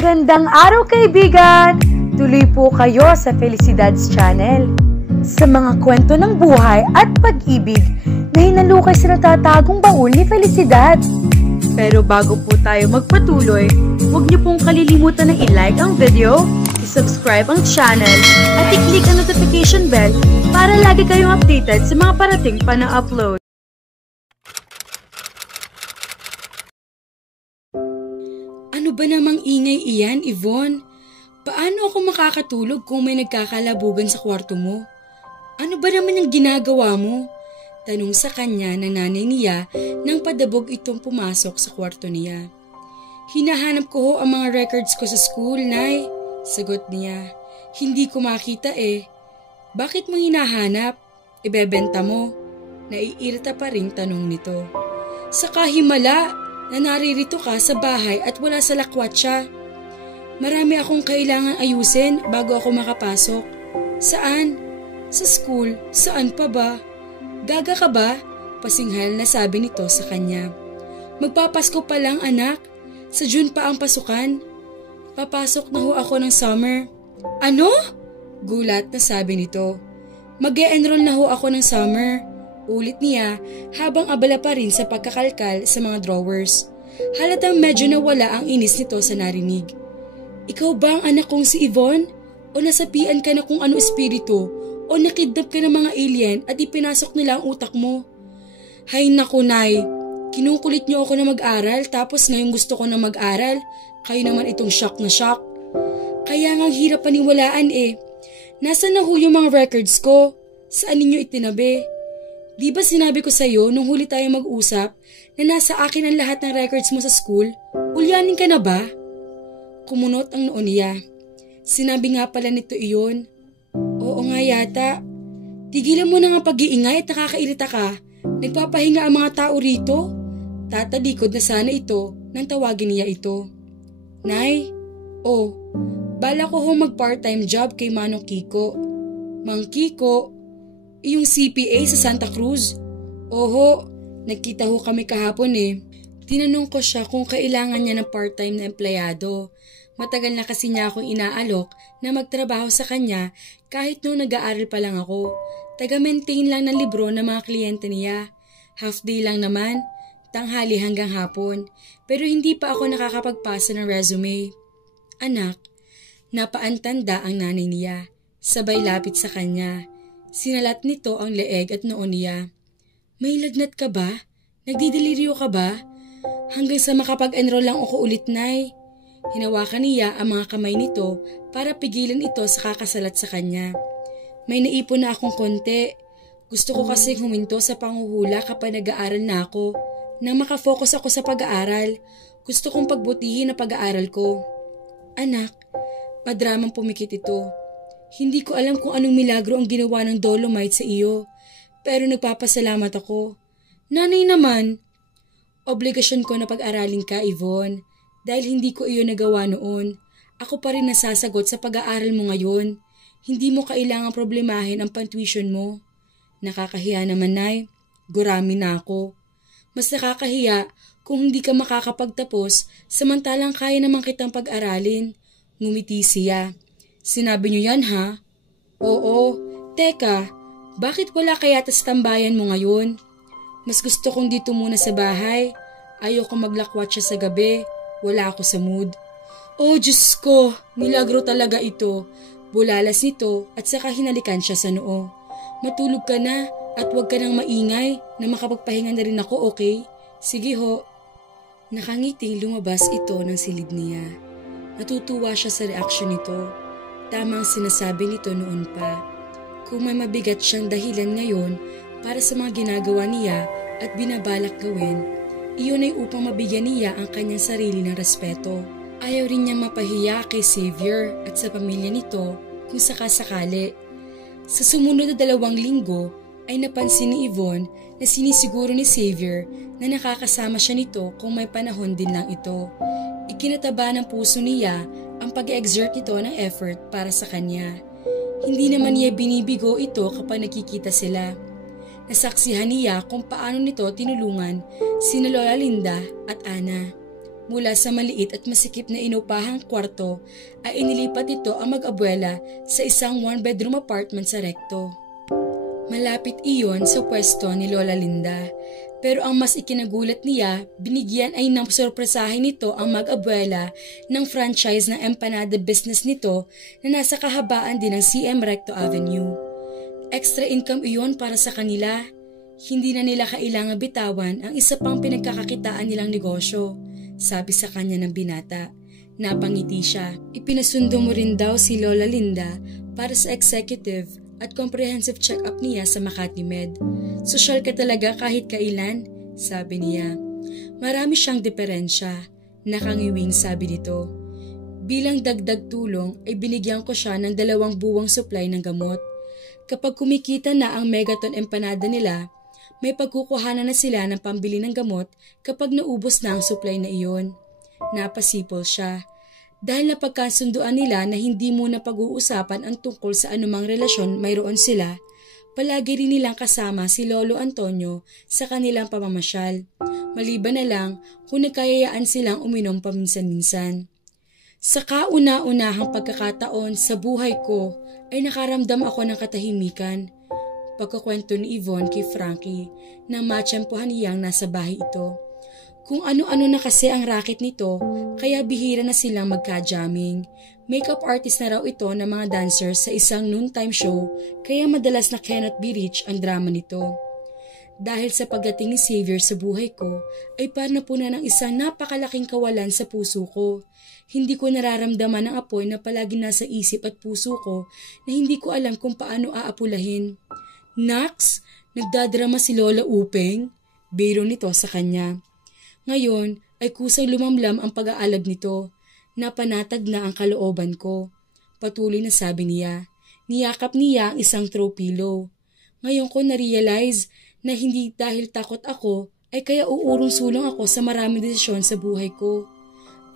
Magandang araw kaibigan! Tuloy po kayo sa Felicidad's Channel. Sa mga kwento ng buhay at pag-ibig na hinalukay sa natatagong baul ni Felicidad. Pero bago po tayo magpatuloy, huwag niyo pong kalilimutan na i-like ang video, i-subscribe ang channel, at i-click ang notification bell para lagi kayong updated sa mga parating pa na upload. Ano ba namang ingay iyan, Yvonne? Paano ako makakatulog kung may nagkakalabugan sa kwarto mo? Ano ba naman yung ginagawa mo? Tanong sa kanya ng nanay niya nang padabog itong pumasok sa kwarto niya. Hinahanap ko ho ang mga records ko sa school, Nay. Sagot niya. Hindi ko makita eh. Bakit mo hinahanap? Ibebenta mo? Naiirita pa rin tanong nito. Saka himala na naririto ka sa bahay at wala sa lakwatsa. Marami akong kailangan ayusin bago ako makapasok. Saan? Sa school? Saan pa ba? Gaga ka ba? Pasinghal na sabi nito sa kanya. Magpapasko pa lang anak. Sa June pa ang pasukan. Papasok na ho ako ng summer. Ano? Gulat na sabi nito. Mag-e-enroll na ho ako ng summer. Ulit niya habang abala pa rin sa pagkakalkal sa mga drawers. Halatang medyo nawala ang inis nito sa narinig. Ikaw ba ang anak kong si Yvonne? O nasapian ka na kung ano espiritu? O nakidnap ka ng mga alien at ipinasok nila ang utak mo? Hay naku, Nay. Kinukulit niyo ako na mag-aral tapos ngayon gusto ko na mag-aral. Kayo naman itong shock na shock. Kaya ngang hirap paniwalaan eh. Nasaan na ho yung mga records ko? Saan ninyo itinabi? Di ba sinabi ko sa'yo nung huli tayo mag-usap na nasa akin ang lahat ng records mo sa school? Ulyanin ka na ba? Kumunot ang noo niya. Sinabi nga pala nito iyon. Oo nga yata. Tigilan mo na nga pag-iingay at nakakairita ka. Nagpapahinga ang mga tao rito. Tatalikod na sana ito nang tawagin niya ito. Nay, bala ko ho mag-part-time job kay Manong Kiko. Mang Kiko, yung CPA sa Santa Cruz? Oho, nagkita ho kami kahapon eh. Tinanong ko siya kung kailangan niya ng part-time na empleyado. Matagal na kasi niya akong inaalok na magtrabaho sa kanya kahit noong nag-aaral pa lang ako. Taga-maintain lang ng libro ng mga kliyente niya. Half day lang naman, tanghali hanggang hapon. Pero hindi pa ako nakakapagpasa ng resume. Anak, napaantanda ang nanay niya. Sabay lapit sa kanya. Sinalat nito ang leeg at noo niya. May lagnat ka ba? Nagdidelirio ka ba? Hanggang sa makapag-enroll lang ako ulit, Nay. Hinawakan niya ang mga kamay nito para pigilan ito sa kakasalat sa kanya. May naipon na akong konti. Gusto ko kasi huminto sa panghuhula kapag nag-aaral na ako. Nang makafocus ako sa pag-aaral, gusto kong pagbutihin ang pag-aaral ko. Anak, madramang pumikit ito. Hindi ko alam kung anong milagro ang ginawa ng Dolomite sa iyo, pero nagpapasalamat ako. Nanay naman, obligasyon ko na pag-aralin ka, Yvonne, dahil hindi ko iyo nagawa noon. Ako pa rin nasasagot sa pag-aaral mo ngayon. Hindi mo kailangang problemahin ang pantuition mo. Nakakahiya naman, Nay. Gurami na ako. Mas nakakahiya kung hindi ka makakapagtapos samantalang kaya naman kitang pag-aralin. Ngumiti siya. Sinabi niyo yan ha? Oo. Teka, bakit wala kaya sa tambayan mo ngayon? Mas gusto kong dito muna sa bahay. Ayoko maglakwat siya sa gabi. Wala ako sa mood. Oh, Diyos ko, milagro talaga ito. Bulalas nito at saka hinalikan siya sa noo. Matulog ka na at huwag ka nang maingay na makapagpahinga na rin ako, okay? Sige ho. Nakangiting lumabas ito ng silid niya. Natutuwa siya sa reaksyon nito. Tamang sinasabi nito noon pa. Kung may mabigat siyang dahilan ngayon para sa mga ginagawa niya at binabalak gawin, iyon ay upang mabigyan niya ang kanyang sarili ng respeto. Ayaw rin niyang mapahiya kay Xavier at sa pamilya nito kung sakasakali. Sa sumunod na 2 linggo ay napansin ni Yvonne na sinisiguro ni Xavier na nakakasama siya nito kung may panahon din lang ito. Ikinataba ng puso niya ang pag-exert nito ng effort para sa kanya. Hindi naman niya binibigo ito kapag nakikita sila. Nasaksihan niya kung paano nito tinulungan sina Lola Linda at Ana. Mula sa maliit at masikip na inupahang kwarto ay inilipat ito ang mag-abuela sa isang one-bedroom apartment sa Recto. Malapit iyon sa pwesto ni Lola Linda. Pero ang mas ikinagulat niya, binigyan ay ng sorpresahin nito ang mag-abuela ng franchise ng empanada business nito na nasa kahabaan din ng CM Recto Avenue. Extra income iyon para sa kanila. Hindi na nila kailangang bitawan ang isa pang pinagkakakitaan nilang negosyo, sabi sa kanya ng binata. Napangiti siya. Ipinasundo mo rin daw si Lola Linda para sa executive at comprehensive check-up niya sa Makati Med. Sosyal ka talaga kahit kailan, sabi niya. Marami siyang diferensya, nakangiwing sabi nito. Bilang dagdag tulong ay binigyan ko siya ng 2 buwang supply ng gamot. Kapag kumikita na ang Megaton empanada nila, may pagkukuhanan na sila ng pambili ng gamot kapag naubos na ang supply na iyon. Napasipol siya. Dahil napagkasunduan nila na hindi muna pag-uusapan ang tungkol sa anumang relasyon mayroon sila, palagi rin nilang kasama si Lolo Antonio sa kanilang pamamasyal. Maliban na lang kung nagkayayaan silang uminom paminsan-minsan. Sa kauna-unahang pagkakataon sa buhay ko ay nakaramdam ako ng katahimikan. Pagkakwento ni Yvonne kay Frankie na matsyempohan niyang nasa bahay ito. Kung ano-ano na kasi ang racket nito, kaya bihira na silang magka-jamming. Makeup artist na raw ito ng mga dancers sa isang noontime show, kaya madalas na cannot be reached ang drama nito. Dahil sa pagdating ni Xavier sa buhay ko, ay parang napuna ng isang napakalaking kawalan sa puso ko. Hindi ko nararamdaman ang apoy na palagi nasa isip at puso ko na hindi ko alam kung paano aapulahin. Nax, nagdadrama si Lola Upeng, biro nito sa kanya. Ngayon ay kusang lumamlam ang pag-aalab nito. Napanatag na ang kalooban ko. Patuloy na sabi niya. Niyakap niya ang isang throw pillow. Ngayon ko na-realize na hindi dahil takot ako ay kaya uurong-sulong ako sa maraming desisyon sa buhay ko.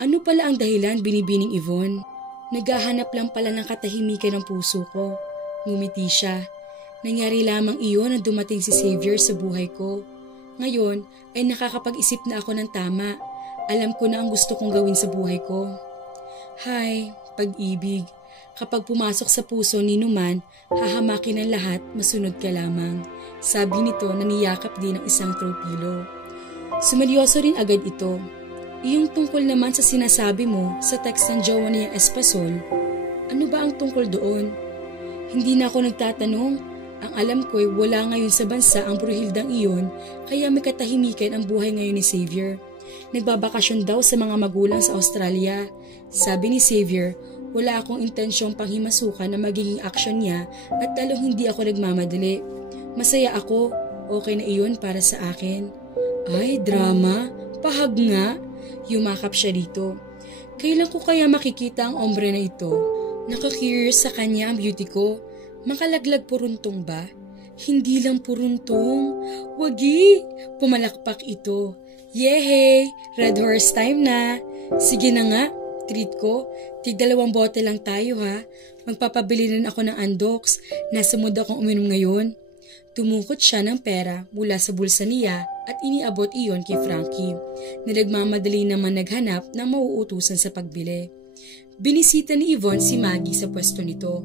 Ano pala ang dahilan, binibining Yvonne? Naghahanap lang pala ng katahimikan ng puso ko. Ngumiti siya. Nangyari lamang iyon na dumating si Xavier sa buhay ko. Ngayon ay nakakapag-isip na ako ng tama. Alam ko na ang gusto kong gawin sa buhay ko. Hay, pag-ibig. Kapag pumasok sa puso ni Numan, hahamakin ang lahat, masunod ka lamang. Sabi nito na niyakap din ang isang throw pillow. Sumalyoso rin agad ito. Iyong tungkol naman sa sinasabi mo sa text ng jowa niya Espasol, ano ba ang tungkol doon? Hindi na ako nagtatanong. Ang alam ko ay wala ngayon sa bansa ang bruhildang iyon, kaya may katahimikan ang buhay ngayon ni Xavier. Nagbabakasyon daw sa mga magulang sa Australia. Sabi ni Xavier, wala akong intensyong panghimasukan na magiging aksyon niya at lalong hindi ako nagmamadali. Masaya ako, okay na iyon para sa akin. Ay, drama, pahag nga. Yumakap siya dito. Kailan ko kaya makikita ang ombre na ito? Nakakurious sa kanya ang beauty ko. Makalaglag puruntong ba? Hindi lang puruntong. Wagi! Pumalakpak ito. Yehey! Red horse time na. Sige na nga, treat ko. Tig-2 bote lang tayo ha. Magpapabili rin ako ng Andox. Nasa mood akong uminom ngayon. Tumukot siya ng pera mula sa bulsa niya at iniabot iyon kay Frankie. Nagmamadali naman naghanap ng mauutusan sa pagbili. Binisita ni Yvonne si Maggie sa pwesto nito.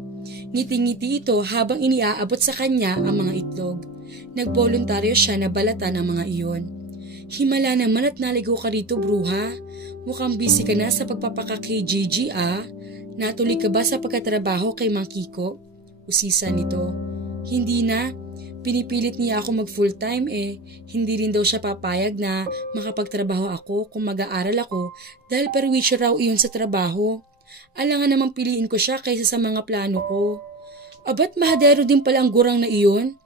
Ngiti-ngiti ito habang iniaabot sa kanya ang mga itlog. Nagboluntaryo siya na balatan ang mga iyon. Himala naman at naligo ka rito, bruha. Mukhang busy ka na sa pagpapaka kay Gigi ah. Natuloy ka ba sa pagkatrabaho kay Mang Kiko? Usisa nito. Hindi na. Pinipilit niya ako mag full time eh. Hindi rin daw siya papayag na makapagtrabaho ako kung mag-aaral ako dahil perwisyo raw iyon sa trabaho. Alangan namang piliin ko siya kaysa sa mga plano ko. Abat mahadero din pala ang gurang na iyon.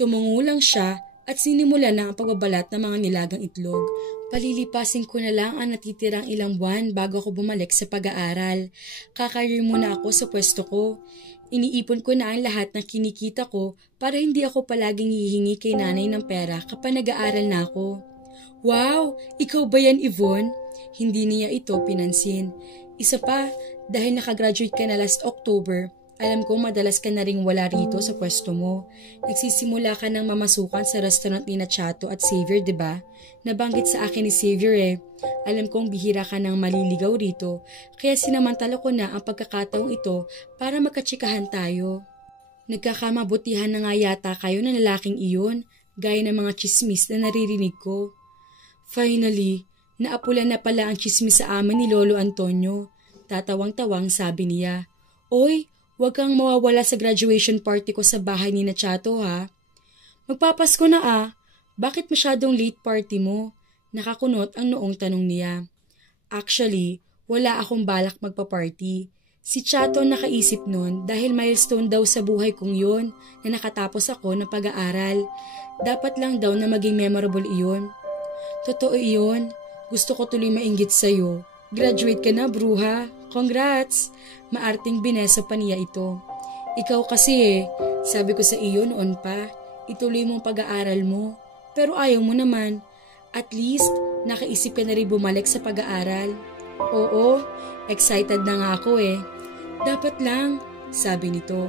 Tumungo lang siya at sinimula na ang pagbabalat ng mga nilagang itlog. Palilipasin ko na lang ang natitirang ilang buwan bago ako bumalik sa pag-aaral. Kakarir muna ako sa pwesto ko. Iniipon ko na ang lahat ng kinikita ko para hindi ako palaging hihingi kay nanay ng pera kapag nag-aaral na ako. Wow! Ikaw ba yan, Yvonne? Hindi niya ito pinansin. Isa pa, dahil nakagraduate ka na last October, Alam ko madalas ka na ring wala rito sa pwesto mo. Nagsisimula ka ng mamasukan sa restaurant ni Chato at Xavier, diba? Nabanggit sa akin ni Xavier eh. Alam kong bihira ka ng maliligaw rito, kaya sinamantala ko na ang pagkakataong ito para magkatsikahan tayo. Nagkakamabutihan na nga yata kayo ng lalaking iyon, gaya ng mga chismis na naririnig ko. Finally, naapula na pala ang chismis sa amin ni Lolo Antonio. Tatawang-tawang sabi niya, "Oy, huwag kang mawawala sa graduation party ko sa bahay ni Chato ha." "Magpapasko na ah. Bakit masyadong late party mo?" Nakakunot ang noong tanong niya. Actually, wala akong balak magpa-party. Si Chato nakaisip nun dahil milestone daw sa buhay kong yun na nakatapos ako ng pag-aaral. Dapat lang daw na maging memorable iyon. Totoo iyon. Gusto ko tuloy mainggit sa'yo. Graduate ka na, bruha. Congrats! Maarting bineso pa niya ito. Ikaw kasi sabi ko sa iyo noon pa, ituloy mong pag-aaral mo. Pero ayaw mo naman. At least, nakaisip ka na rin bumalik sa pag-aaral. Oo, excited na nga ako eh. Dapat lang, sabi nito.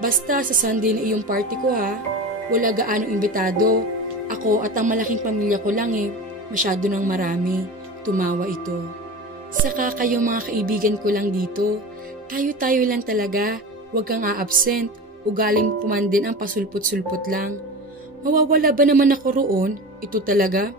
Basta sa Sunday na iyong party ko ha. Wala gaano imbitado. Ako at ang malaking pamilya ko lang eh. Masyado nang marami. Tumawa ito. Saka kayo mga kaibigan ko lang dito. Tayo-tayo lang talaga. Huwag kang a-absent. Ugaling pumandin ang pasulpot-sulpot lang. Mawawala ba naman ako roon? Ito talaga?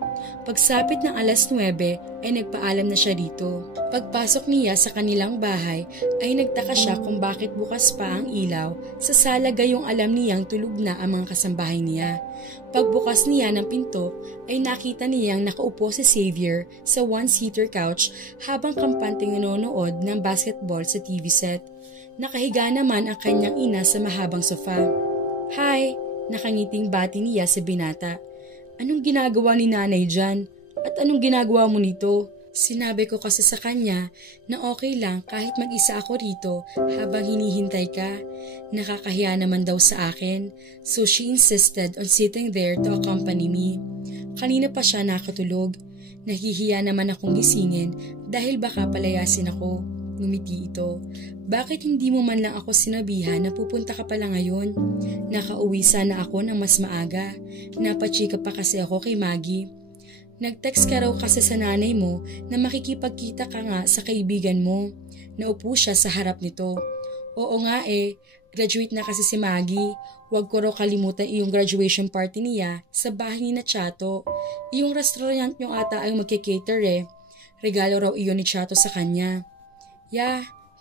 Pagsapit ng 9:00 ay nagpaalam na siya rito. Pagpasok niya sa kanilang bahay ay nagtaka siya kung bakit bukas pa ang ilaw sa sala gayong alam niyang tulog na ang mga kasambahay niya. Pagbukas niya ng pinto ay nakita niyang nakaupo si Xavier sa one-seater couch habang kampanteng nanonood ng basketball sa TV set. Nakahiga naman ang kanyang ina sa mahabang sofa. "Hi!" Nakangiting bati niya sa binata. "Anong ginagawa ni nanay dyan? At anong ginagawa mo nito?" Sinabi ko kasi sa kanya na okay lang kahit mag-isa ako rito habang hinihintay ka. Nakakahiya naman daw sa akin, so she insisted on sitting there to accompany me. Kanina pa siya nakatulog. Nahihiya naman akong gisingin dahil baka palayasin ako. Ngumiti ito. "Bakit hindi mo man lang ako sinabihan na pupunta ka pala ngayon? Nakauwi sana ako ng mas maaga. Napachika pa kasi ako kay Maggie. Nag-text ka raw kasi sa nanay mo na makikipagkita ka nga sa kaibigan mo." Naupo siya sa harap nito. "Oo nga graduate na kasi si Maggie. Huwag ko raw kalimutan iyong graduation party niya sa bahay ni Chato. Iyong restaurant niyo ata ay magkikater Regalo raw iyon ni Chato sa kanya."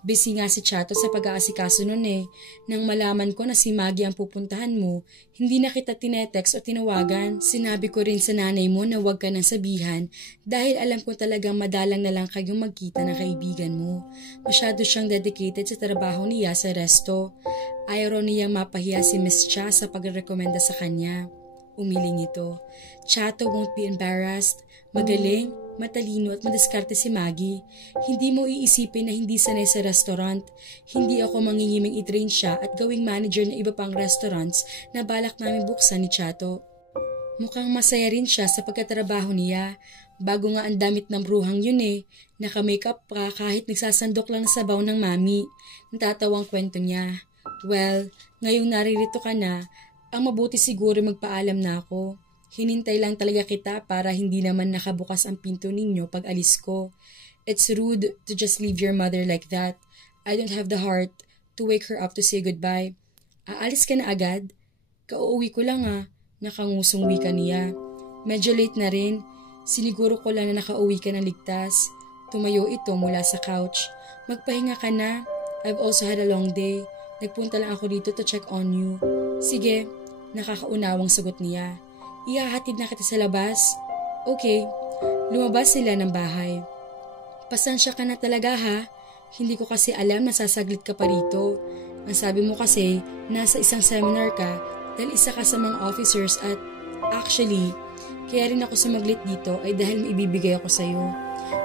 Busy nga si Chato sa pag-aasikaso nun Nang malaman ko na si Maggie ang pupuntahan mo, hindi na kita tinetext o tinawagan. Sinabi ko rin sa nanay mo na huwag ka nang sabihan dahil alam ko talagang madalang na lang kayong magkita ng kaibigan mo. Masyado siyang dedicated sa trabaho niya sa resto. Ayaw raw niyang mapahiya si Miss Cha sa pagrekomenda sa kanya. Umiling ito. Chato won't be embarrassed. Magaling, matalino at madiskarte si Maggie. Hindi mo iisipin na hindi sanay sa restaurant. Hindi ako mangingiming i-train siya at gawing manager ng iba pang restaurants na balak namin buksan ni Chato. Mukhang masaya rin siya sa pagkatrabaho niya. Bago nga ang damit ng bruhang yun Naka-makeup pa kahit nagsasandok lang ng sabaw ng mami. Natatawang kwento niya. Well, ngayong naririto ka na, ang mabuti siguro magpaalam na ako. Hinintay lang talaga kita para hindi naman nakabukas ang pinto ninyo pag alis ko. It's rude to just leave your mother like that. I don't have the heart to wake her up to say goodbye. Aalis ka na agad? Kauuwi ko lang Nakangusong wika niya. Medyo late na rin. Siniguro ko lang na nakauwi ka ng ligtas. Tumayo ito mula sa couch. Magpahinga ka na. I've also had a long day. Nagpunta lang ako dito to check on you. Sige, nakakaunawang sagot niya. Ihahatid na kita sa labas. Okay. Lumabas sila ng bahay. Pasensya ka na talaga Hindi ko kasi alam na sasaglit ka pa rito. Ang sabi mo kasi, nasa isang seminar ka dahil isa ka sa mga officers at actually, kaya rin ako sumaglit dito ay dahil may ibibigay ako sa'yo.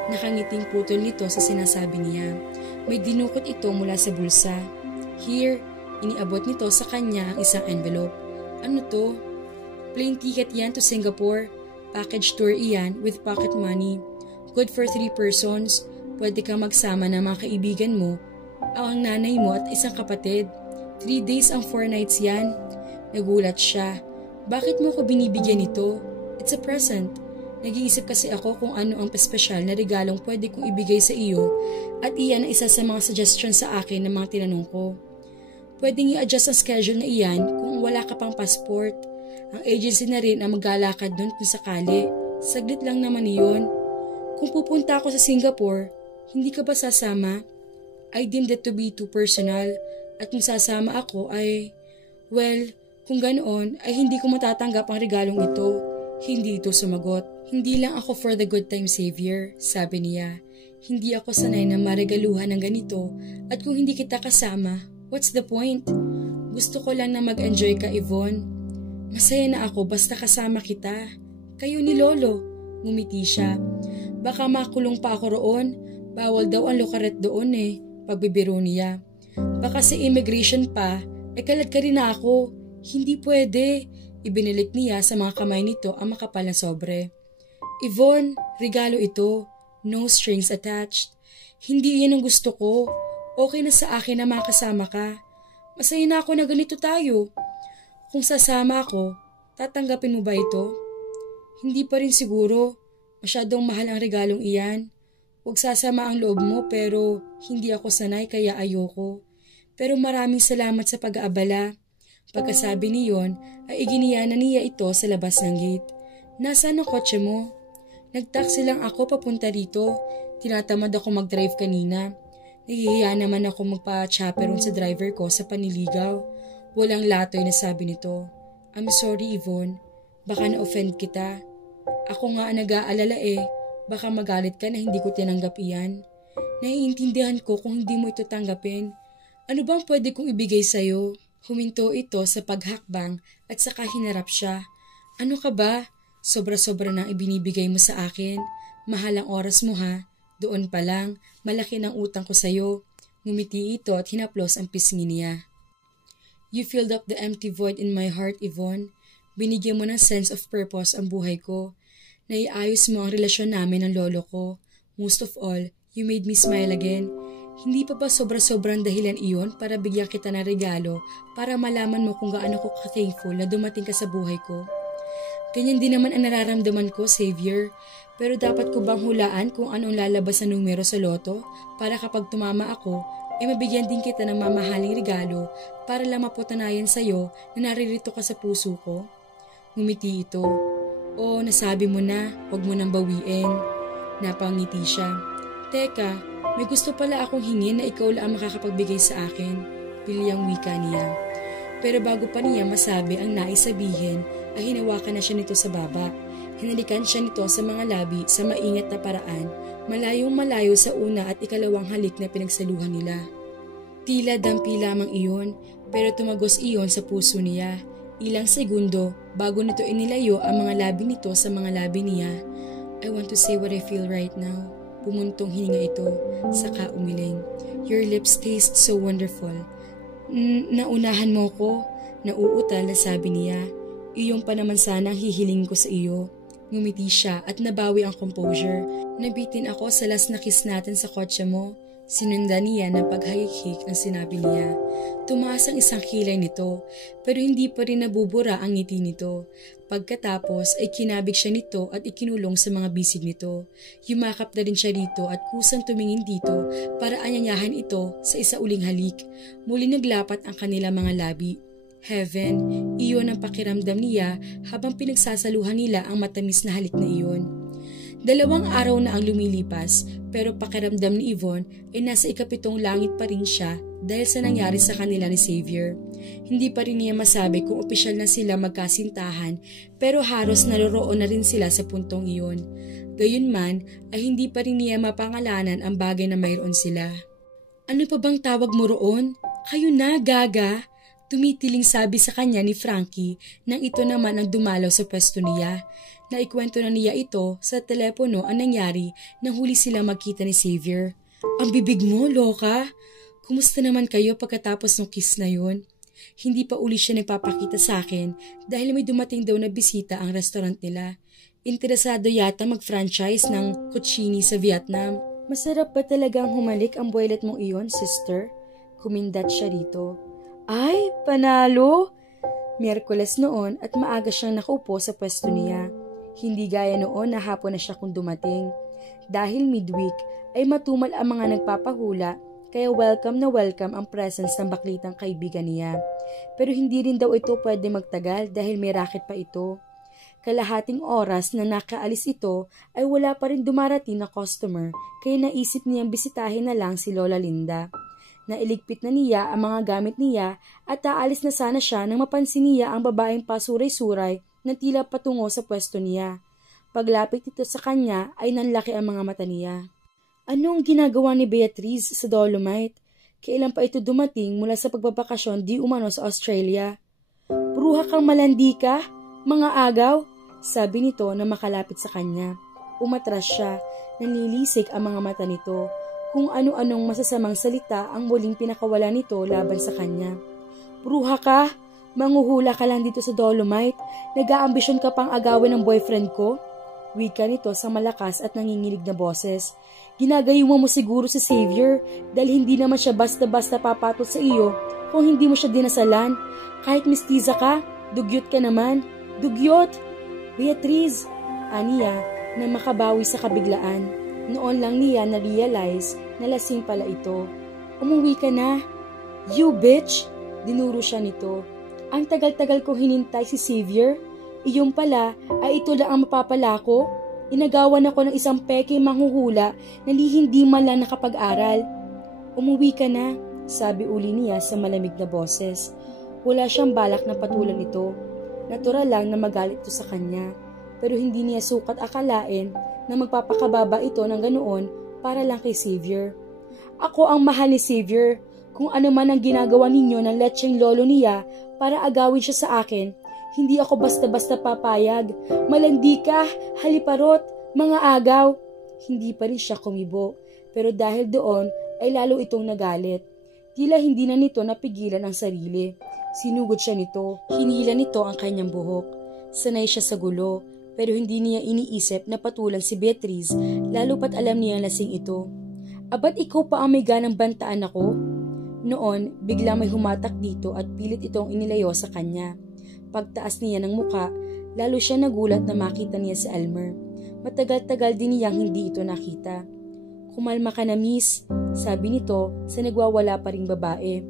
Nakangiting putol nito sa sinasabi niya. May dinukot ito mula sa bulsa. Here, iniabot nito sa kanya ang isang envelope. Ano to? Plane ticket yan to Singapore. Package tour iyan with pocket money. Good for 3 persons. Pwede kang magsama ng mga kaibigan mo. Ang nanay mo at isang kapatid. 3 days ang 4 nights yan. Nagulat siya. Bakit mo ko binibigyan ito? It's a present. Nag-iisip kasi ako kung ano ang espesyal na regalong pwede kong ibigay sa iyo at iyan ang isa sa mga suggestions sa akin ng mga tinanong ko. Pwedeng i-adjust ang schedule na iyan kung wala ka pang passport. Ang agency na rin ang maglalakad doon kung sakali. Saglit lang naman iyon. Kung pupunta ako sa Singapore, hindi ka ba sasama? I deemed it to be too personal at kung sasama ako ay, well, kung ganoon ay hindi ko matatanggap ang regalong ito. Hindi ito sumagot. Hindi lang ako for the good time savior, sabi niya. Hindi ako sanay na maregaluhan ng ganito at kung hindi kita kasama, what's the point? Gusto ko lang na mag-enjoy ka, Yvonne. Masaya na ako basta kasama kita. Kayo ni Lolo. Ngumiti siya. Baka makulong pa ako roon. Bawal daw ang lokaret doon pagbibiro niya. Baka sa immigration pa, kalad ka rin na ako. Hindi pwede. Ibinilik niya sa mga kamay nito ang makapal na sobre. Yvonne, regalo ito. No strings attached. Hindi yan ang gusto ko. Okay na sa akin na makasama ka. Masaya na ako na ganito tayo. Kung sasama ako, tatanggapin mo ba ito? Hindi pa rin siguro. Masyadong mahal ang regalong iyan. Huwag sasama ang loob mo pero hindi ako sanay kaya ayoko. Pero maraming salamat sa pag-aabala. Pagkasabi niyon ay iginiyanan niya ito sa labas ng gate. Nasaan ang kotse mo? Nagtaksi lang ako papunta rito. Tinatamad ako mag-drive kanina. Nahihiya naman ako magpa-chaperon sa driver ko sa paniligaw. Walang latoy na sabi nito. I'm sorry, Yvonne. Baka na-offend kita. Ako nga nag-aalala Baka magalit ka na hindi ko tinanggap iyan. Naiintindihan ko kung hindi mo ito tanggapin. Ano bang pwede kong ibigay sa'yo? Huminto ito sa paghakbang at saka hinarap siya. Ano ka ba? Sobra-sobra nang ibinibigay mo sa akin. Mahal ang oras mo ha. Doon pa lang, malaki ng utang ko sa'yo. Ngumiti ito at hinaplos ang pisngi niya. You filled up the empty void in my heart, Yvonne. Binigyan mo ng sense of purpose ang buhay ko. Naiayos mo ang relasyon namin ng lolo ko. Most of all, you made me smile again. Hindi pa ba sobra-sobrang dahilan iyon para bigyan kita ng regalo para malaman mo kung gaano ko ka-thankful na dumating ka sa buhay ko? Ganyan din naman ang nararamdaman ko, Savior. Pero dapat ko bang hulaan kung anong lalabas na numero sa loto para kapag tumama ako, mabigyan din kita ng mamahaling regalo para lang mapatunayan sa'yo na naririto ka sa puso ko? Ngumiti ito. O nasabi mo na, huwag mo nang bawiin. Napangiti siya. Teka, may gusto pala akong hingin na ikaw lang ang makakapagbigay sa akin. Pilyang wika niya. Pero bago pa niya masabi ang nais sabihin, ay hinawakan na siya nito sa baba. Hinalikan siya nito sa mga labi sa maingat na paraan, malayong malayo sa una at ikalawang halik na pinagsaluhan nila. Tila dampi lamang iyon, pero tumagos iyon sa puso niya. Ilang segundo bago nito inilayo ang mga labi nito sa mga labi niya. I want to say what I feel right now. Pumuntong hininga ito, saka umiling. Your lips taste so wonderful. Naunahan mo ko, nauutal na sabi niya. Iyong pa naman sana ang hihiling ko sa iyo. Ngumiti siya at nabawi ang composure. Nabitin ako sa last na kiss natin sa kotse mo. Sinundan niya ng paghahik-hik ang sinabi niya. Tumaas ang isang kilay nito, pero hindi pa rin nabubura ang ngiti nito. Pagkatapos ay kinabig siya nito at ikinulong sa mga bisig nito. Yumakap na rin siya rito at kusang tumingin dito para anyanyahan ito sa isa uling halik. Muli naglapat ang kanilang mga labi. Heaven, iyon ang pakiramdam niya habang pinagsasaluhan nila ang matamis na halik na iyon. 2 araw na ang lumilipas pero pakiramdam ni Yvonne ay nasa ikapitong langit pa rin siya dahil sa nangyari sa kanila ni Xavier. Hindi pa rin niya masabi kung opisyal na sila magkasintahan pero halos naroroon na rin sila sa puntong iyon. Gayunman ay hindi pa rin niya mapangalanan ang bagay na mayroon sila. Ano pa bang tawag mo roon? Kayo na, gaga! Tumitiling sabi sa kanya ni Frankie nang ito naman ang dumalaw sa pwesto niya. Naikwento na niya ito sa telepono ang nangyari nang huli sila magkita ni Xavier. Ang bibig mo, loka! Kumusta naman kayo pagkatapos ng kiss na yun? Hindi pa uli siya nagpapakita sa akin dahil may dumating daw na bisita ang restaurant nila. Interesado yata mag-franchise ng cucini sa Vietnam. Masarap ba talagang humalik ang boylet mong iyon, sister? kumindat siya rito. Ay, panalo! Miyerkules noon at maaga siyang nakaupo sa pwesto niya. Hindi gaya noon na hapon na siya kung dumating. Dahil midweek ay matumal ang mga nagpapahula, kaya welcome na welcome ang presence ng baklitang kaibigan niya. Pero hindi rin daw ito pwede magtagal dahil may racket pa ito. Kalahating oras na nakaalis ito ay wala pa rin dumarating na customer, kaya naisip niyang bisitahin na lang si Lola Linda. Nailigpit na niya ang mga gamit niya at aalis na sana siya nang mapansin niya ang babaeng pasuray-suray na tila patungo sa pwesto niya. Paglapit nito sa kanya ay nanlaki ang mga mata niya. Anong ginagawa ni Beatriz sa Dolomite? Kailan pa ito dumating mula sa pagbabakasyon di umano sa Australia? Bruha kang malandi ka, mga agaw, sabi nito na makalapit sa kanya. Umatras siya, nanlilisik ang mga mata nito. Kung ano-anong masasamang salita ang muling pinakawala nito laban sa kanya. Bruha ka, manguhula ka lang dito sa Dolomite, nag-aambisyon ka pang agawin ng boyfriend ko? Wika nito sa malakas at nanginginig na boses. Ginagayuma mo siguro si Xavier dahil hindi naman siya basta-basta papatot sa iyo kung hindi mo siya dinasalan. Kahit mistiza ka, dugyot ka naman. Dugyot! Beatriz! Aniya na makabawi sa kabiglaan. Noon lang niya na-realize na lasing pala ito. Umuwi ka na. You bitch! Dinuro siya nito. Ang tagal-tagal ko hinintay si Xavier. Iyon pala ay ito lang ang mapapala ko. Inagawan ako ng isang peke manghuhula na hindi man lang nakapag-aral. Umuwi ka na, sabi uli niya sa malamig na boses. Wala siyang balak na patulan ito. Natural lang na magalit ito sa kanya. Pero hindi niya sukat akalain na magpapakababa ito ng ganoon para lang kay Xavier. Ako ang mahal ni Xavier. Kung ano man ang ginagawa ninyo ng letseng lolo niya para agawin siya sa akin, hindi ako basta-basta papayag. Malandi ka, haliparot, mga agaw. Hindi pa rin siya kumibo, pero dahil doon ay lalo itong nagalit. Tila hindi na nito napigilan ang sarili. Sinugod siya nito, hinila nito ang kanyang buhok. Sanay siya sa gulo, pero hindi niya iniisip na patulan si Beatriz, lalo pat alam niya lasing ito. Abat ikaw pa ang may ganang bantaan ako? Noon, bigla may humatak dito at pilit itong inilayo sa kanya. Pagtaas niya ng muka, lalo siya nagulat na makita niya si Elmer. Matagal-tagal din niyang hindi ito nakita. Kumalma ka na miss, sabi nito sa nagwawala pa ring babae.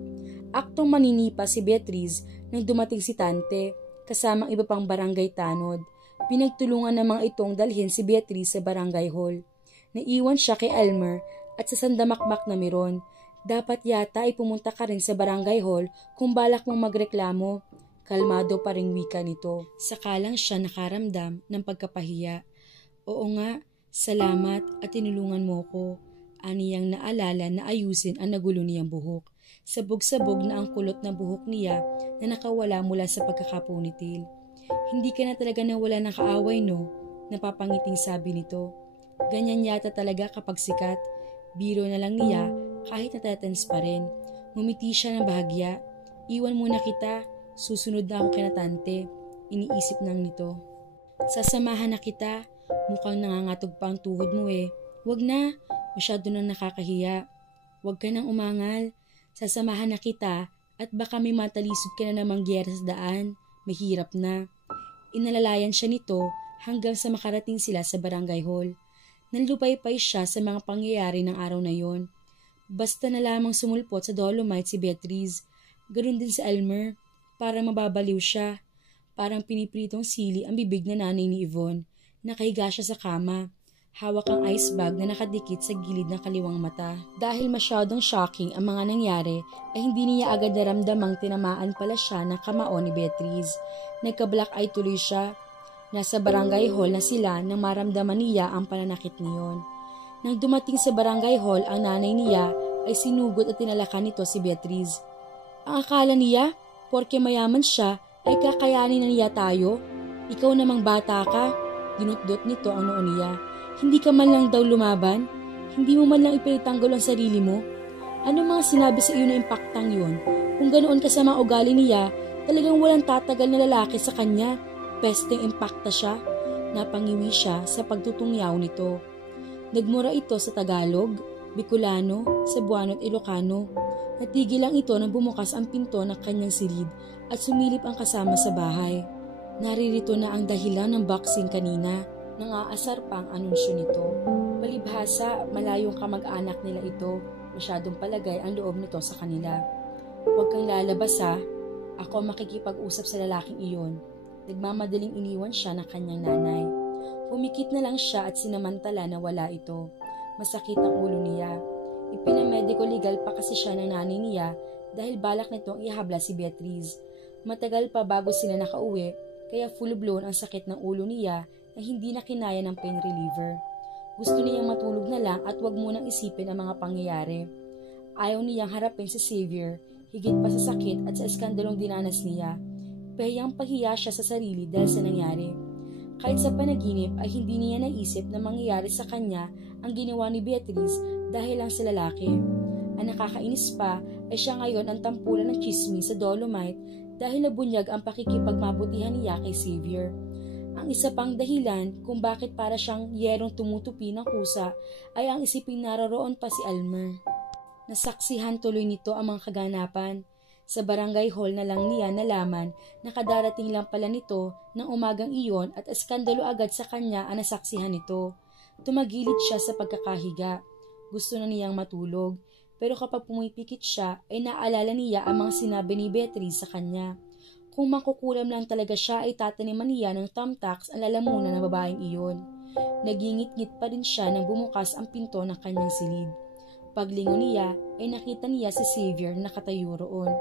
Aktong maninipa si Beatriz nang dumating si Tante, kasamang iba pang barangay tanod. Pinagtulungan ng mga itong dalhin si Beatriz sa barangay hall. Naiwan siya kay Elmer at sa sandamakmak na meron. Dapat yata ay pumunta ka rin sa barangay hall kung balak mong magreklamo. Kalmado pa ring wika nito. Sakalang siya nakaramdam ng pagkapahiya. Oo nga, salamat at tinulungan mo ko. Aniyang naalala na ayusin ang nagulo niyang buhok. Sabog-sabog na ang kulot na buhok niya na nakawala mula sa pagkakapunitil. Hindi ka na talaga nawala ng kaaway, no? Napapangiting sabi nito. Ganyan yata talaga kapag sikat. Biro na lang niya kahit natatens pa rin. Ngumiti siya ng bahagya. Iwan muna kita. Susunod na ako kina Tante. Iniisip nang nito. Sasamahan na kita. Mukhang nangangatog pa ang tuhod mo eh. Wag na. Masyado nang nakakahiya. Wag ka nang umangal. Sasamahan na kita at baka may matalisod ka na namang gyera sa daan. Mahirap na. Inalalayan siya nito hanggang sa makarating sila sa barangay hall. Nanlupay-pay siya sa mga pangyayari ng araw na yon. Basta na lamang sumulpot sa Dolomite si Beatriz. Ganoon din si Elmer. Parang mababaliw siya. Parang pinipritong sili ang bibig na nanay ni Yvonne. Nakahiga siya sa kama. Hawak ang ice bag na nakadikit sa gilid ng kaliwang mata. Dahil masyadong shocking ang mga nangyari, ay hindi niya agad naramdamang tinamaan pala siya ng kamao ni Beatriz. Nagka-black eye tuloy siya. Nasa barangay hall na sila nang maramdaman niya ang pananakit niyon. Nang dumating sa barangay hall ang nanay niya, ay sinugod at tinalakan nito si Beatriz. Ang akala niya, porke mayaman siya, ay kakayanin na niya tayo. Ikaw namang bata ka. Dinutdot nito ang noo niya. Hindi ka man lang daw lumaban? Hindi mo man lang ipinitanggol ang sarili mo? Ano mga sinabi sa iyo na impaktang yun? Kung ganoon ka sa mga ugali niya, talagang walang tatagal na lalaki sa kanya. Pesteng impakta siya. Napangiwi siya sa pagtutungyaw nito. Nagmura ito sa Tagalog, Bicolano, Cebuano at Ilocano. Natigil lang ito nang bumukas ang pinto ng kanyang silid at sumilip ang kasama sa bahay. Naririto na ang dahilan ng boxing kanina, nang aasar pa ang anunsyo nito. Palibhasa, malayong kamag-anak nila ito, masyadong palagay ang loob nito sa kanila. Huwag kang lalabas ha, ako makikipag-usap sa lalaking iyon. Nagmamadaling iniwan siya ng kanyang nanay. Pumikit na lang siya at sinamantala na wala ito. Masakit ang ulo niya. Ipinamedico legal pa kasi siya ng nanay niya dahil balak nitong ihabla si Beatriz. Matagal pa bago sila nakauwi, kaya full-blown ang sakit ng ulo niya na hindi na kinaya ng pain reliever. Gusto niyang matulog na lang at wag munang isipin ang mga pangyayari. Ayaw niyang harapin si Xavier, higit pa sa sakit at sa eskandalong dinanas niya. Pahiyang pahiya siya sa sarili dahil sa nangyari. Kahit sa panaginip ay hindi niya naisip na mangyayari sa kanya ang ginawa ni Beatriz dahil lang sa lalaki. Ang nakakainis pa ay siya ngayon ang tampulan ng chismis sa Dolomite dahil nabunyag ang pakikipagmabutihan niya kay Xavier. Ang isa pang dahilan kung bakit para siyang yerong tumutupi ng kusa ay ang isiping naroroon pa si Almer. Nasaksihan tuloy nito ang mga kaganapan. Sa barangay hall na lang niya nalaman na kadarating lang pala nito ng umagang iyon at eskandalo agad sa kanya ang nasaksihan nito. Tumagilid siya sa pagkakahiga. Gusto na niyang matulog, pero kapag pumipikit siya ay naalala niya ang mga sinabi ni Beatriz sa kanya. Kung makukulam lang talaga siya ay tataniman niya ng thumbtacks ang lalamunan ng babaeng iyon. Nagingit-ngit pa rin siya nang bumukas ang pinto ng kanyang silid. Paglingon niya ay nakita niya si Xavier na nakatayo roon.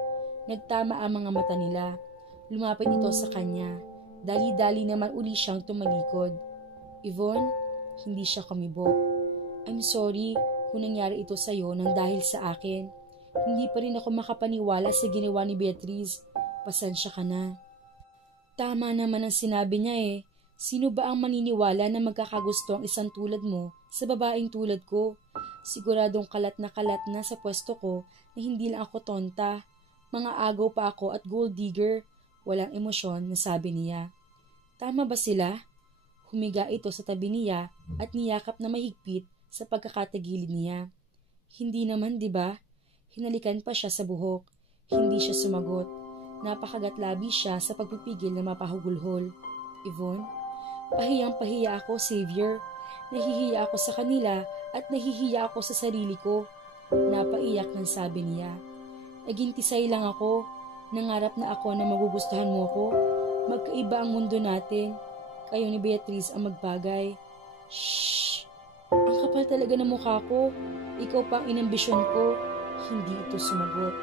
Nagtama ang mga mata nila. Lumapit ito sa kanya. Dali-dali naman uli siyang tumalikod. Yvonne, hindi siya kumibo. I'm sorry kung nangyari ito sa'yo nang dahil sa akin. Hindi pa rin ako makapaniwala sa ginawa ni Beatriz. Pasensya ka na. Tama naman ang sinabi niya eh. Sino ba ang maniniwala na magkakagusto ang isang tulad mo sa babaeng tulad ko? Siguradong kalat na sa pwesto ko na hindi lang ako tonta. Mga agaw pa ako at gold digger. Walang emosyon na sabi niya. Tama ba sila? Humiga ito sa tabi niya at niyakap na mahigpit sa pagkakatagilid niya. Hindi naman, di ba? Hinalikan pa siya sa buhok. Hindi siya sumagot. Napakagatlabi siya sa pagpipigil na mapahugulhol. Yvonne, pahiyang-pahiya ako, Xavier. Nahihiya ako sa kanila at nahihiya ako sa sarili ko. Napaiyak ng sabi niya. Nagintisay lang ako. Nangarap na ako na magugustuhan mo ko. Magkaiba ang mundo natin. Kayo ni Beatriz ang magbagay. Shhh! Ang kapal talaga ng mukha ko. Ikaw pa ang inambisyon ko. Hindi ito sumagot.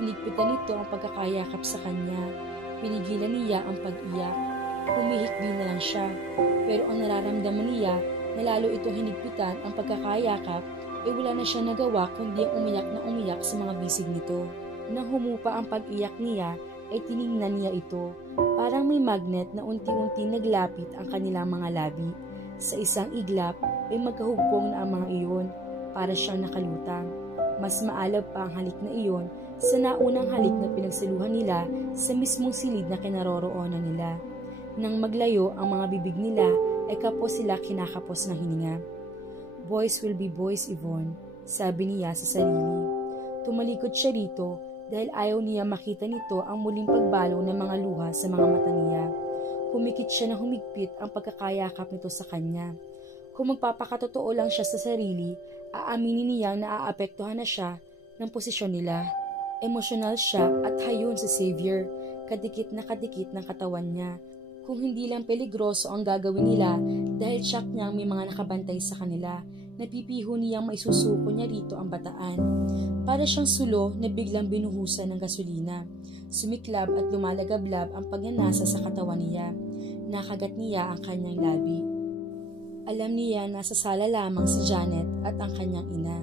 Hinigpitan nito ang pagkakayakap sa kanya. Pinigilan niya ang pag-iyak. Humihikbi na lang siya. Pero ang nararamdaman niya na lalo itong hinigpitan ang pagkakayakap ay wala na siya nagawa kundi ang umiyak na umiyak sa mga bisig nito. Nang humupa ang pag-iyak niya ay tiningnan niya ito. Parang may magnet na unti-unti naglapit ang kanilang mga labi. Sa isang iglap ay magkahugpong na ang mga iyon para siyang nakalutang. Mas maalab pa ang halik na iyon sa naunang halik na pinagsaluhan nila sa mismong silid na kinaroroonan nila. Nang maglayo ang mga bibig nila ay kapos sila kinakapos ng hininga. Boys will be boys, Yvonne, sabi niya sa sarili. Tumalikod siya rito dahil ayaw niya makita nito ang muling pagbalo ng mga luha sa mga mata niya. Humikit siya na humigpit ang pagkakayakap nito sa kanya. Kung magpapakatotoo lang siya sa sarili, aaminin niyang naaapektuhan na siya ng posisyon nila. Emosyonal siya at hayon si Xavier, kadikit ng katawan niya. Kung hindi lang peligroso ang gagawin nila dahil siyak niyang may mga nakabantay sa kanila, napipiho niyang maisusuko niya rito ang bataan. Para siyang sulo na biglang binuhusan ng gasolina. Sumiklab at lumalagablab ang pagnanasa sa katawan niya. Nakagat niya ang kanyang labi. Alam niya na sa sala lamang si Janet at ang kanyang ina.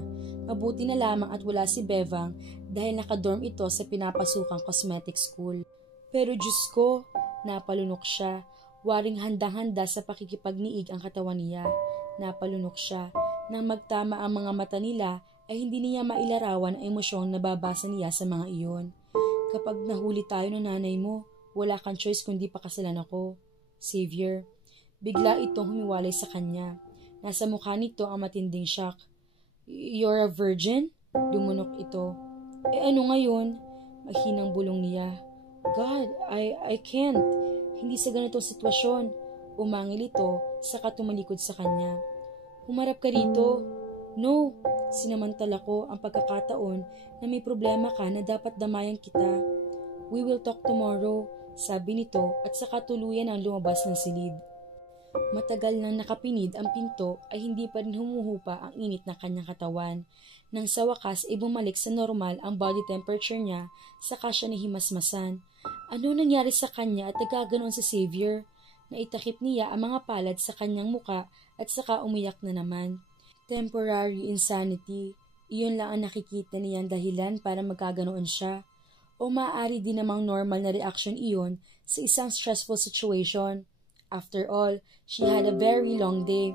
Mabuti na lamang at wala si Bevang dahil nakadorm ito sa pinapasukang cosmetic school. Pero Diyos ko, napalunok siya. Waring handang-handa sa pakikipagniig ang katawan niya. Napalunok siya. Nang magtama ang mga mata nila ay hindi niya mailarawan ang emosyong nababasa niya sa mga iyon. Kapag nahuli tayo ng nanay mo, wala kang choice kundi pakasalan ako. Xavier. Bigla itong humiwalay sa kanya. Nasa mukha nito ang matinding shock. You're a virgin? Lumunok ito. Ano ngayon? Mahinang bulong niya. God, I can't. Hindi sa ganitong sitwasyon. Umangil ito, saka tumalikod sa kanya. Humarap ka rito. No, sinamantala ko ang pagkakataon na may problema ka na dapat damayan kita. We will talk tomorrow, sabi nito at saka tuluyan ang lumabas ng silid. Matagal nang nakapinid ang pinto ay hindi pa rin humuhupa ang init ng kanyang katawan. Nang sa wakas ay bumalik sa normal ang body temperature niya, saka siya nahimasmasan. Ano nangyari sa kanya at nagkaganoon si Xavier? Naitakip niya ang mga palad sa kanyang muka at saka umiyak na naman. Temporary insanity. Iyon lang ang nakikita niyang dahilan para magkaganoon siya. O maaari din namang normal na reaction iyon sa isang stressful situation. After all, she had a very long day.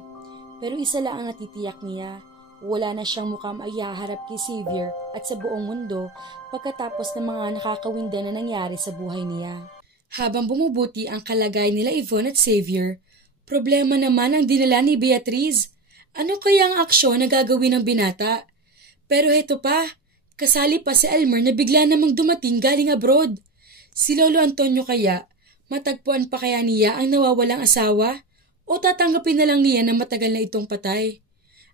Pero isa lang ang natitiyak niya. Wala na siyang mukhang maihaharap kay Xavier at sa buong mundo pagkatapos ng mga nakakawinda na nangyari sa buhay niya. Habang bumubuti ang kalagay nila Yvonne at Xavier, problema naman ang dinala ni Beatriz. Ano kaya ang aksyon na gagawin ng binata? Pero heto pa, kasali pa si Elmer na bigla namang dumating galing abroad. Si Lolo Antonio kaya, matagpuan pa kaya niya ang nawawalang asawa? O tatanggapin na lang niya na matagal na itong patay?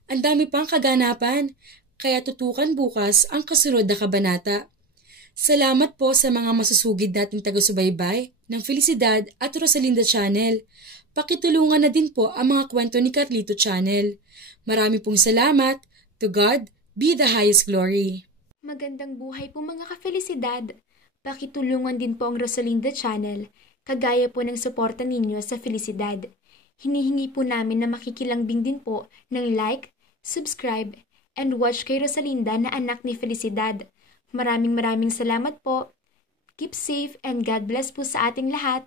Ang dami pang kaganapan, kaya tutukan bukas ang kasunod na kabanata. Salamat po sa mga masusugid nating taga-subaybay ng Felicidad at Rosalinda Channel. Pakitulungan na din po ang mga kwento ni Carlito Channel. Marami pong salamat. To God be the highest glory. Magandang buhay po mga ka-Felicidad. Pakitulungan din po ang Rosalinda Channel, kagaya po ng suporta ninyo sa Felicidad. Hinihingi po namin na makikilambing din po ng like, subscribe, and watch kay Rosalinda na anak ni Felicidad. Maraming salamat po. Keep safe and God bless po sa ating lahat.